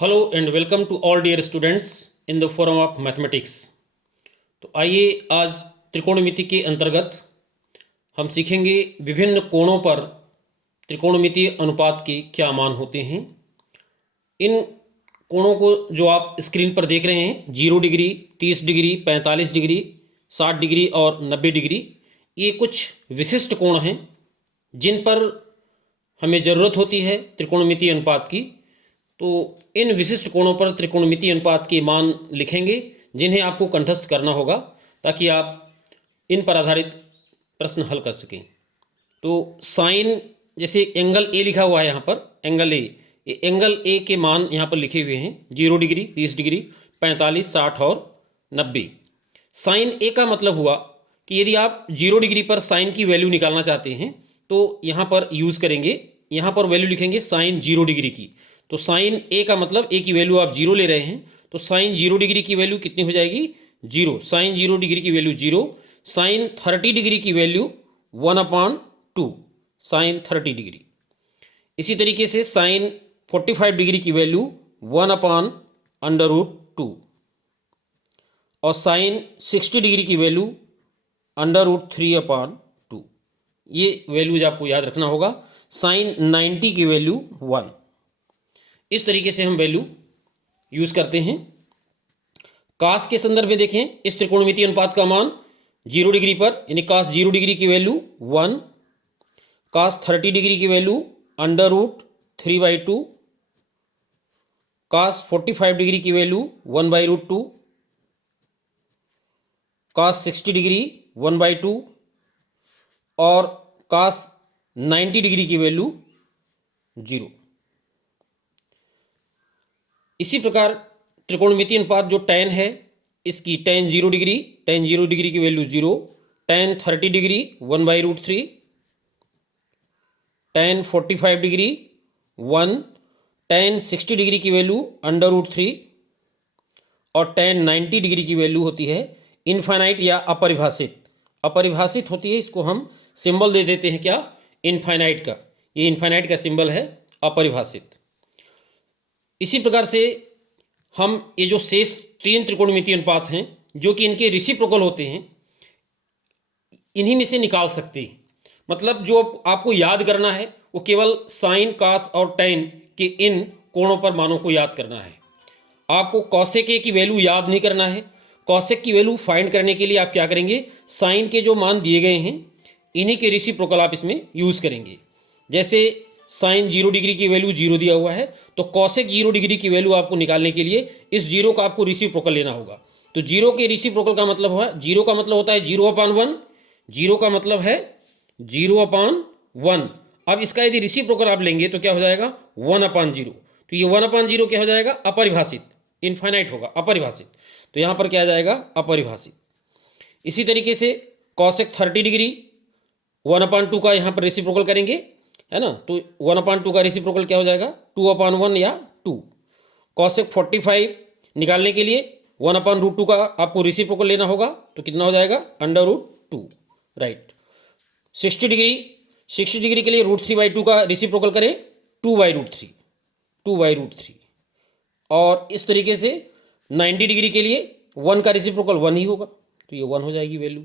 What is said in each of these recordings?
Hello and welcome to all dear students in the forum of mathematics. तो आइए आज त्रिकोणमिति के अंतर्गत हम सीखेंगे विभिन्न कोणों पर त्रिकोणमितीय अनुपात के क्या मान होते हैं। इन कोणों को जो आप स्क्रीन पर देख रहे हैं 0 डिग्री, 30 डिग्री, 45 डिग्री, 60 डिग्री और 90 डिग्री, ये कुछ विशिष्ट कोण हैं जिन पर हमें ज़रूरत होती है त्रिकोणमितीय अनुपात की। तो इन विशिष्ट कोणों पर त्रिकोणमितीय अनुपात के मान लिखेंगे जिन्हें आपको कंठस्थ करना होगा ताकि आप इन पर आधारित प्रश्न हल कर सकें। तो साइन, जैसे एंगल ए लिखा हुआ है यहाँ पर, एंगल ए, ये एंगल ए के मान यहाँ पर लिखे हुए हैं 0 डिग्री, 30 डिग्री, 45, 60 और 90। साइन ए का मतलब हुआ कि यदि आप 0 डिग्री पर साइन की वैल्यू निकालना चाहते हैं तो यहाँ पर यूज़ करेंगे, यहाँ पर वैल्यू लिखेंगे साइन 0 डिग्री की। तो साइन ए का मतलब ए की वैल्यू आप 0 ले रहे हैं, तो साइन 0 डिग्री की वैल्यू कितनी हो जाएगी? 0। साइन 0 डिग्री की वैल्यू 0। साइन 30 डिग्री की वैल्यू 1/2 साइन 30 डिग्री। इसी तरीके से साइन 45 डिग्री की वैल्यू 1/√2 और साइन 60 डिग्री की वैल्यू √3/2। ये वैल्यूज आपको याद रखना होगा। साइन 90 की वैल्यू 1। इस तरीके से हम वैल्यू यूज़ करते हैं। कास के संदर्भ में देखें, इस त्रिकोणमितीय अनुपात का मान 0 डिग्री पर, यानी कास 0 डिग्री की वैल्यू 1, कास 30 डिग्री की वैल्यू √3/2, कास 45 डिग्री की वैल्यू 1/√2, कास 60 डिग्री 1/2 और कास 90 डिग्री की वैल्यू 0। इसी प्रकार त्रिकोणमितीय अनुपात जो tan है, इसकी tan 0 डिग्री, tan 0 डिग्री की value 0, tan 30 degree 1/√3, tan 45 degree 1, tan 60 degree की वैल्यू √3 और tan 90 डिग्री की वैल्यू होती है इनफाइनाइट या अपरिभाषित। अपरिभाषित होती है, इसको हम सिंबल दे देते हैं क्या? इनफाइनाइट का। ये इनफाइनाइट का सिंबल है अपरिभाषित। इसी प्रकार से हम ये जो शेष 3 त्रिकोणमितीय अनुपात हैं जो कि इनके रेसिप्रोकल होते हैं, इन्हीं में से निकाल सकते हैं। मतलब जो आपको याद करना है वो केवल साइन, कास और टैन के इन कोणों पर मानों को याद करना है। आपको कॉसेक ए की वैल्यू याद नहीं करना है। कॉसेक की वैल्यू फाइंड करने के लिए आप क्या करेंगे? साइन के जो मान दिए गए हैं इन्हीं के रेसिप्रोकल आप इसमें यूज़ करेंगे। जैसे साइन 0 डिग्री की वैल्यू 0 दिया हुआ है, तो कॉसेक 0 डिग्री की वैल्यू आपको निकालने के लिए इस 0 का आपको रेसिप्रोकल लेना होगा। तो 0 के रेसिप्रोकल का मतलब हुआ, 0 का मतलब होता है 0/1, 0 का मतलब है 0/1। अब इसका यदि रेसिप्रोकल आप लेंगे तो क्या हो जाएगा? 1/0। तो ये 1/0 क्या हो जाएगा? अपरिभाषित। इनफाइनाइट होगा, अपरिभाषित। तो यहाँ पर क्या आ जाएगा? अपरिभाषित। इसी तरीके से कॉसेक 30 डिग्री 1/2 का यहाँ पर रेसिप्रोकल करेंगे, है ना? तो 1/2 का रेसिप्रोकल क्या हो जाएगा? 2/1 या 2। कॉसेक 45 निकालने के लिए 1/√2 का आपको रेसिप्रोकल लेना होगा, तो कितना हो जाएगा? √2, राइट। 60 डिग्री के लिए √3/2 का रेसिप्रोकल करें, 2/√3। और इस तरीके से 90 डिग्री के लिए 1 का रेसिप्रोकल 1 ही होगा, तो ये 1 हो जाएगी वैल्यू।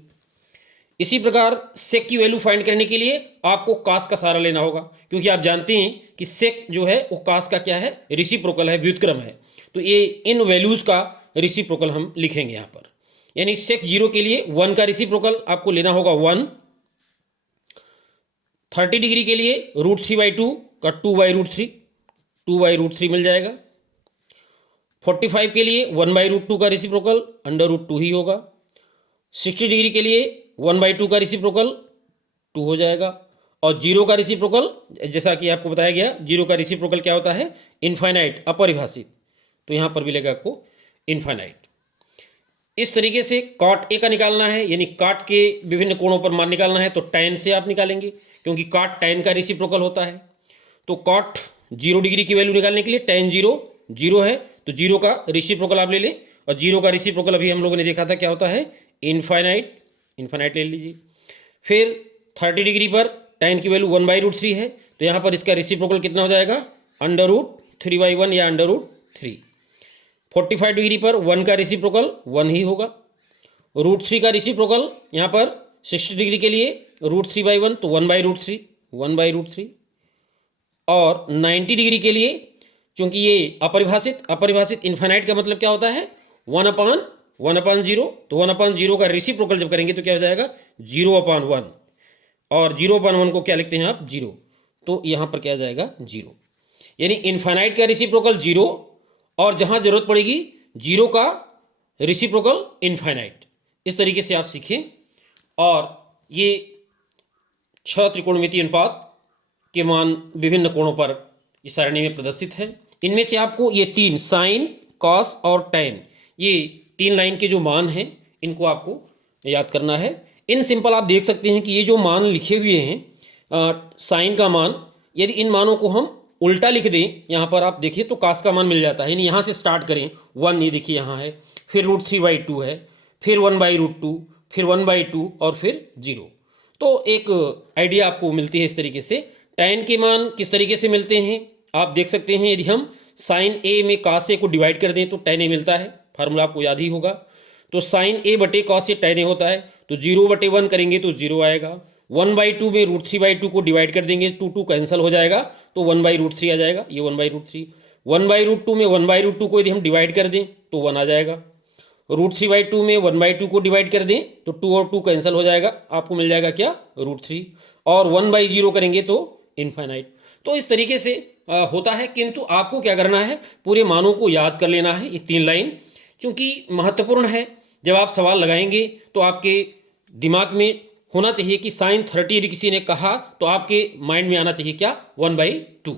इसी प्रकार सेक की वैल्यू फाइंड करने के लिए आपको कास का सहारा लेना होगा, क्योंकि आप जानते हैं कि सेक जो है वो कास का क्या है? रेसिप्रोकल है, व्युत्क्रम है। तो ये इन वैल्यूज़ का रेसिप्रोकल हम लिखेंगे यहाँ पर। यानी सेक 0 के लिए 1 का रेसिप्रोकल आपको लेना होगा 1। 30 डिग्री के लिए √3/2 का 2/√3 मिल जाएगा। 45 के लिए 1/√2 का रेसिप्रोकल √2 ही होगा। 60 डिग्री के लिए 1/2 का रेसिप्रोकल 2 हो जाएगा। और 0 का रेसिप्रोकल, जैसा कि आपको बताया गया, 0 का रेसिप्रोकल क्या होता है? इनफाइनाइट, अपरिभाषित। तो यहाँ पर मिलेगा आपको इनफाइनाइट। इस तरीके से कॉट ए का निकालना है, यानी काट के विभिन्न कोणों पर मान निकालना है, तो टैन से आप निकालेंगे, क्योंकि काट टैन का रेसिप्रोकल होता है। तो कॉट 0 डिग्री की वैल्यू निकालने के लिए टैन 0 है, तो 0 का रेसिप्रोकल आप ले लें। और 0 का रेसिप्रोकल अभी हम लोगों ने देखा था क्या होता है? इनफाइनाइट ले लीजिए। फिर 30 डिग्री पर tan की वैल्यू 1/√3 है, तो यहाँ पर इसका रेसिप्रोकल कितना हो जाएगा? √3/1 या 3। 45 डिग्री पर 1 का रेसिप्रोकल 1 ही होगा। √3 का रेसिप्रोकल यहाँ पर 60 डिग्री के लिए √3/1 तो 1/√3 1/√3। और 90 डिग्री के लिए चूंकि ये अपरिभाषित इन्फाइनाइट का मतलब क्या होता है 1/0, तो 1/0 का रेसिप्रोकल जब करेंगे तो क्या हो जाएगा 0/1, और 0/1 को क्या लिखते हैं आप 0, तो यहाँ पर क्या आ जाएगा 0। यानी इन्फाइनाइट का रेसिप्रोकल 0 और जहाँ जरूरत पड़ेगी 0 का रेसिप्रोकल इन्फाइनाइट। इस तरीके से आप सीखें। और ये 6 त्रिकोणमितीय अनुपात के मान विभिन्न कोणों पर इस सारणी में प्रदर्शित है। इनमें से आपको ये 3 साइन, कॉस और टैन, ये 3 लाइन के जो मान हैं इनको आपको याद करना है। इन सिंपल आप देख सकते हैं कि ये जो मान लिखे हुए हैं साइन का मान, यदि इन मानों को हम उल्टा लिख दें यहाँ पर आप देखिए तो कास का मान मिल जाता है। यानी यहाँ से स्टार्ट करें 1, ये देखिए यहाँ है, फिर √3/2 है, फिर 1/√2, फिर 1/2 और फिर 0। तो एक आइडिया आपको मिलती है इस तरीके से। टैन के मान किस तरीके से मिलते हैं आप देख सकते हैं। यदि हम साइन ए में कास ए को डिवाइड कर दें तो टैन ए मिलता है, फार्मूला आपको याद ही होगा। तो साइन ए बटे कॉस ए टैन ए होता है, तो 0/1 करेंगे तो 0 आएगा। 1/2 में √3/2 को डिवाइड कर देंगे, 2 कैंसिल हो जाएगा तो 1/√3 आ जाएगा, ये 1/√3। 1/2 में 1/2 को यदि हम डिवाइड कर दें तो 1 आ जाएगा। √3/2 में 1/2 को डिवाइड कर दें तो 2 और 2 कैंसिल हो जाएगा, आपको मिल जाएगा क्या √3। और 1/0 करेंगे तो इनफाइनाइट। तो इस तरीके से होता है, किंतु आपको क्या करना है पूरे मानों को याद कर लेना है। ये 3 लाइन चूंकि महत्वपूर्ण है, जब आप सवाल लगाएंगे तो आपके दिमाग में होना चाहिए कि साइन 30 यदि किसी ने कहा तो आपके माइंड में आना चाहिए क्या 1/2।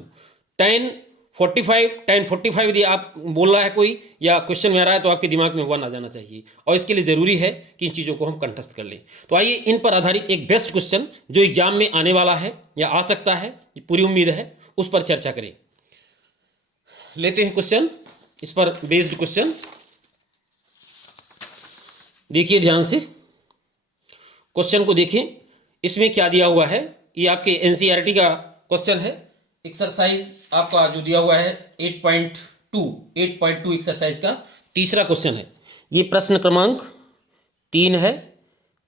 tan 45 यदि आप बोल रहा है कोई या क्वेश्चन में आ रहा है तो आपके दिमाग में 1 आ जाना चाहिए, और इसके लिए ज़रूरी है कि इन चीज़ों को हम कंठस्थ कर लें। तो आइए इन पर आधारित एक बेस्ट क्वेश्चन जो एग्जाम में आने वाला है या आ सकता है, पूरी उम्मीद है, उस पर चर्चा करें। लेते हैं क्वेश्चन, इस पर बेस्ड क्वेश्चन। देखिए ध्यान से क्वेश्चन को देखें, इसमें क्या दिया हुआ है। ये आपके एनसीईआरटी का क्वेश्चन है। एक्सरसाइज आपका जो दिया हुआ है 8.2 एक्सरसाइज का तीसरा क्वेश्चन है। ये प्रश्न क्रमांक 3 है,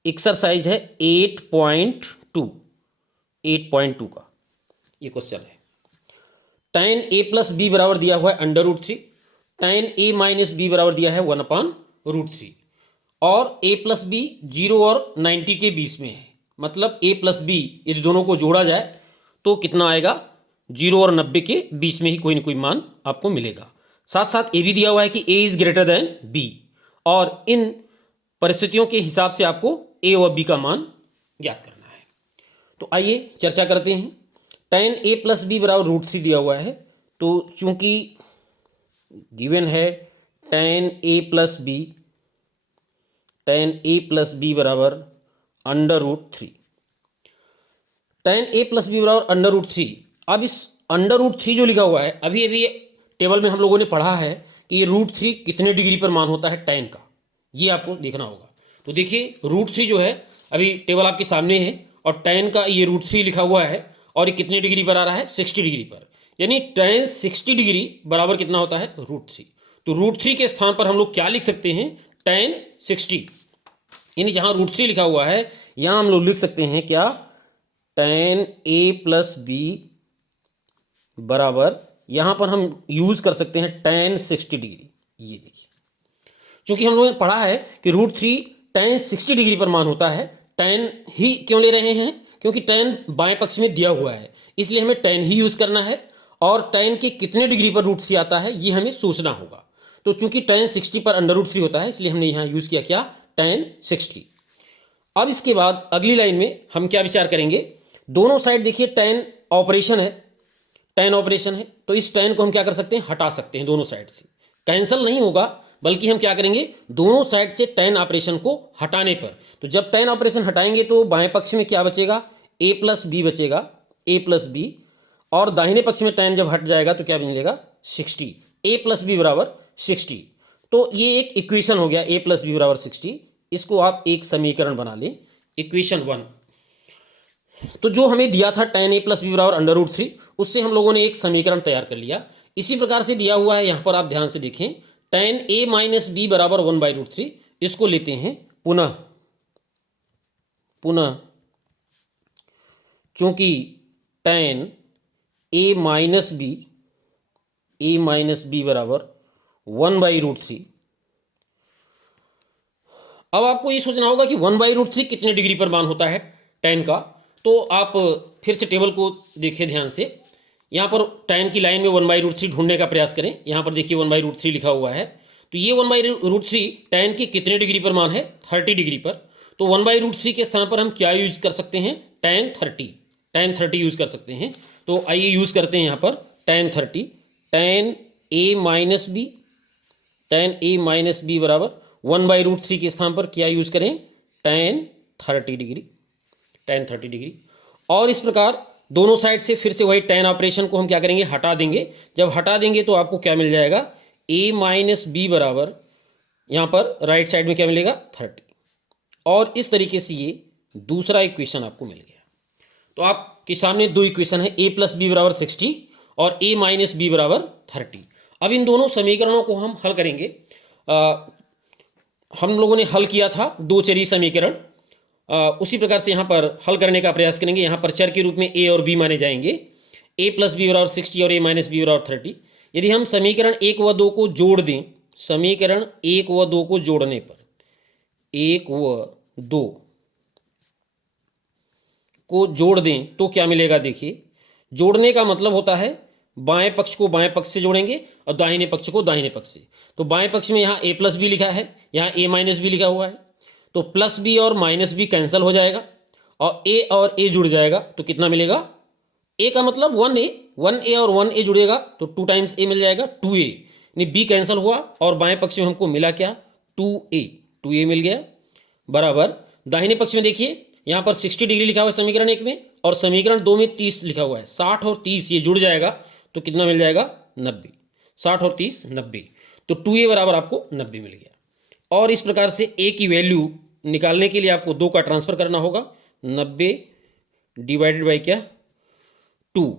एक्सरसाइज है 8.2 का ये क्वेश्चन है। tan a + b बराबर दिया हुआ है √3, tan a - b बराबर दिया है 1/√3, और a + b 0 और 90 के बीच में है। मतलब a + b यदि दोनों को जोड़ा जाए तो कितना आएगा 0 और 90 के बीच में ही कोई ना कोई मान आपको मिलेगा। साथ साथ ये भी दिया हुआ है कि a > b, और इन परिस्थितियों के हिसाब से आपको a और b का मान ज्ञात करना है। तो आइए चर्चा करते हैं। tan a + b बराबर √3 दिया हुआ है, तो चूंकि गिवन है tan a + b बराबर √3, tan a + b बराबर √3। अब इस √3 जो लिखा हुआ है, अभी अभी टेबल में हम लोगों ने पढ़ा है कि ये √3 कितने डिग्री पर मान होता है tan का, ये आपको देखना होगा। तो देखिए √3 जो है अभी टेबल आपके सामने है, और tan का ये √3 लिखा हुआ है, और ये कितने डिग्री पर आ रहा है 60 डिग्री पर। यानी tan 60 डिग्री बराबर कितना होता है √3। तो √3 के स्थान पर हम लोग क्या लिख सकते हैं tan 60, यानी जहाँ √3 लिखा हुआ है यहाँ हम लोग लिख सकते हैं क्या tan a + b बराबर, यहाँ पर हम यूज़ कर सकते हैं tan 60 डिग्री। ये देखिए चूंकि हम लोगों ने पढ़ा है कि √3 tan 60 डिग्री पर मान होता है। tan ही क्यों ले रहे हैं, क्योंकि tan बाएं पक्ष में दिया हुआ है, इसलिए हमें tan ही यूज़ करना है, और tan के कितने डिग्री पर √3 आता है ये हमें सोचना होगा। तो चूंकि tan 60 पर √3 होता है, इसलिए हमने यहाँ यूज़ किया क्या tan 60। अब इसके बाद अगली लाइन में हम क्या विचार करेंगे, दोनों साइड देखिए tan ऑपरेशन है, तो इस tan को हम क्या कर सकते हैं हटा सकते हैं, दोनों साइड से कैंसिल नहीं होगा, बल्कि हम क्या करेंगे दोनों साइड से tan ऑपरेशन को हटाने पर, तो जब tan ऑपरेशन हटाएंगे तो बाएं पक्ष में क्या बचेगा a + b बचेगा, a + b, और दाहिने पक्ष में tan जब हट जाएगा तो क्या मिलेगा 60, a + b बराबर 60। तो ये एक इक्वेशन हो गया a + b बराबर 60। इसको आप एक समीकरण बना लें, इक्वेशन 1। तो जो हमें दिया था tan a + b बराबर √3, उससे हम लोगों ने एक समीकरण तैयार कर लिया। इसी प्रकार से दिया हुआ है, यहाँ पर आप ध्यान से देखें, tan a माइनस बी बराबर 1/√3। इसको लेते हैं पुनः चूंकि tan a माइनस बी बराबर 1/√3। अब आपको ये सोचना होगा कि 1/√3 कितने डिग्री पर मान होता है tan का। तो आप फिर से टेबल को देखिए ध्यान से, यहाँ पर tan की लाइन में 1/√3 ढूंढने का प्रयास करें। यहाँ पर देखिए 1/√3 लिखा हुआ है, तो ये 1/√3 tan की कितने डिग्री पर मान है? 30 डिग्री पर। तो 1/√3 के स्थान पर हम क्या यूज कर सकते हैं? tan 30 यूज कर सकते हैं। तो आइए यूज करते हैं यहाँ पर tan 30। tan a minus b बराबर 1/√3 के स्थान पर क्या यूज करें? tan 30 degree. और इस प्रकार दोनों साइड से फिर से वही tan ऑपरेशन को हम क्या करेंगे? हटा देंगे। जब हटा देंगे तो आपको क्या मिल जाएगा? a माइनस बी बराबर, यहाँ पर राइट साइड में क्या मिलेगा? 30। और इस तरीके से ये दूसरा इक्वेशन आपको मिल गया। तो आपके सामने दो इक्वेशन है, a प्लस बी बराबर 60 और a माइनस बी बराबर 30। अब इन दोनों समीकरणों को हम हल करेंगे। हम लोगों ने हल किया था दो चरी समीकरण, उसी प्रकार से यहाँ पर हल करने का प्रयास करेंगे। यहाँ पर चर के रूप में a और b माने जाएंगे। a प्लस बी बराबर 60 और a माइनस बी बराबर 30। यदि हम समीकरण 1 व 2 को जोड़ दें, समीकरण 1 व 2 को जोड़ने पर, 1 व 2 को जोड़ दें तो क्या मिलेगा? देखिए, जोड़ने का मतलब होता है बाएं पक्ष को बाएं पक्ष से जोड़ेंगे और दाहिने पक्ष को दाहिने पक्ष से। तो बाएं पक्ष में यहाँ a प्लस बी लिखा है, यहाँ a माइनस बी लिखा हुआ है, तो प्लस बी और माइनस बी कैंसिल हो जाएगा और a जुड़ जाएगा। तो कितना मिलेगा? a का मतलब 1a और 1a जुड़ेगा तो 2 टाइम्स a मिल जाएगा, 2a। यानी b कैंसिल हुआ और बाएं पक्ष में हमको मिला क्या? 2a मिल गया। बराबर दाहिने पक्ष में देखिए, यहाँ पर 60 डिग्री लिखा हुआ है समीकरण 1 में और समीकरण 2 में 30 लिखा हुआ है। 60 और 30 ये जुड़ जाएगा तो कितना मिल जाएगा? 90। 60 और 30 90, तो 2a बराबर आपको 90 मिल गया। और इस प्रकार से a की वैल्यू निकालने के लिए आपको 2 का ट्रांसफर करना होगा। 90 डिवाइडेड बाई क्या? 2।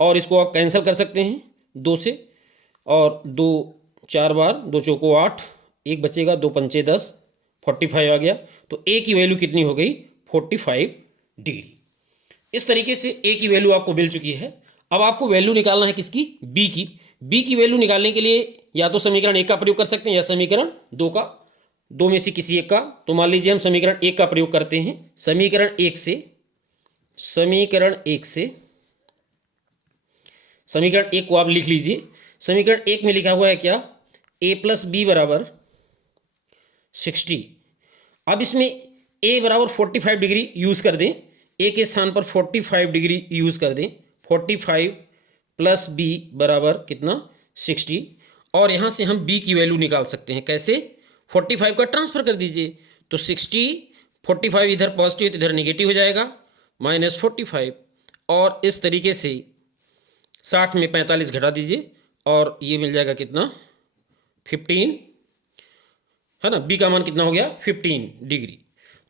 और इसको आप कैंसिल कर सकते हैं 2 से, और 2 4 बार, 2 चौको 8, 1 बचेगा, 2 पंचे 10, 45 आ गया। तो a की वैल्यू कितनी हो गई? 45 डिग्री। इस तरीके से a की वैल्यू आपको मिल चुकी है। अब आपको वैल्यू निकालना है किसकी? b की। b की वैल्यू निकालने के लिए या तो समीकरण 1 का प्रयोग कर सकते हैं या समीकरण 2 का, दो में से किसी एक का। तो मान लीजिए हम समीकरण 1 का प्रयोग करते हैं। समीकरण 1 को आप लिख लीजिए। समीकरण 1 में लिखा हुआ है क्या? a प्लस बी बराबर 60। अब इसमें a बराबर 45 डिग्री यूज कर दें, a के स्थान पर 45 डिग्री यूज कर दें। 45 प्लस b बराबर कितना? 60। और यहाँ से हम b की वैल्यू निकाल सकते हैं। कैसे? 45 का ट्रांसफर कर दीजिए तो 60, 45 इधर पॉजिटिव तो इधर नेगेटिव हो जाएगा, माइनस 45। और इस तरीके से 60 में 45 घटा दीजिए और ये मिल जाएगा कितना? 15, है ना। b का मान कितना हो गया? 15 डिग्री।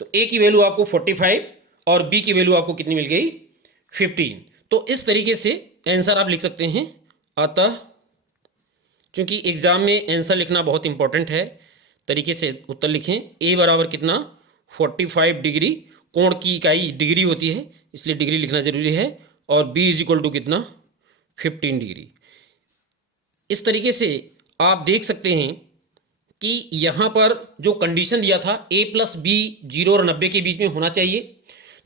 तो a की वैल्यू आपको 45 और b की वैल्यू आपको कितनी मिल गई? 15। तो इस तरीके से आंसर आप लिख सकते हैं। अतः चूंकि एग्जाम में आंसर लिखना बहुत इंपॉर्टेंट है, तरीके से उत्तर लिखें। a बराबर कितना? 45 डिग्री। कोण की इकाई डिग्री होती है इसलिए डिग्री लिखना जरूरी है। और b इज इक्वल टू कितना? 15 डिग्री। इस तरीके से आप देख सकते हैं कि यहाँ पर जो कंडीशन दिया था a प्लस बी 0 और 90 के बीच में होना चाहिए,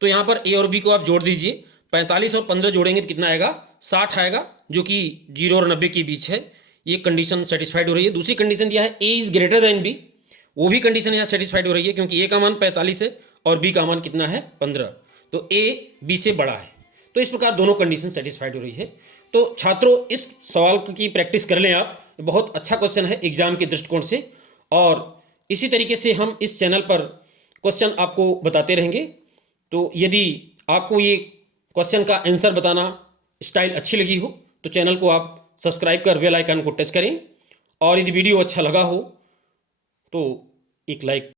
तो यहाँ पर a और b को आप जोड़ दीजिए। 45 और 15 जोड़ेंगे तो कितना आएगा? 60 आएगा, जो कि 0 और 90 के बीच है। ये कंडीशन सेटिस्फाइड हो रही है। दूसरी कंडीशन दिया है a is greater than b, वो भी कंडीशन यहाँ सेटिस्फाइड हो रही है क्योंकि a का मान 45 है और b का मान कितना है? 15। तो a b से बड़ा है। तो इस प्रकार दोनों कंडीशन सेटिस्फाइड हो रही है। तो छात्रों, इस सवाल की प्रैक्टिस कर लें आप, बहुत अच्छा क्वेश्चन है एग्जाम के दृष्टिकोण से। और इसी तरीके से हम इस चैनल पर क्वेश्चन आपको बताते रहेंगे। तो यदि आपको ये क्वेश्चन का आंसर बताना स्टाइल अच्छी लगी हो तो चैनल को आप सब्सक्राइब कर बेल आइकन को टच करें। और यदि वीडियो अच्छा लगा हो तो एक लाइक